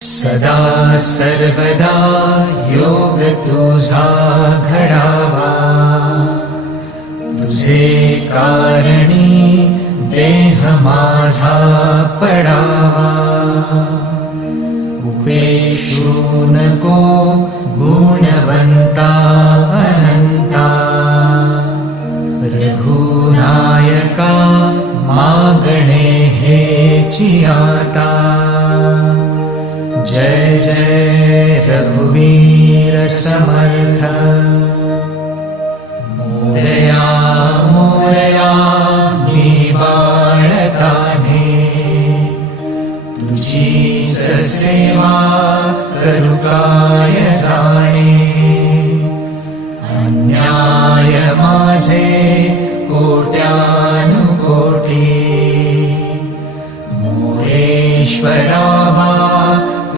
सदा सर्वदा योग तुझा घडावा, तुझे कारणी देह माझा पडावा. उपेशू नको गुणवंता अनंता, रघुनायका मागणे हेची आता. जय जय रघुवीर समर्थ. मोरया मोरया मी बाळताने, तुझीच सेवा करू काय जाणे. अन्याय माझे कोट्यानुकोटी, मोरेश्वरा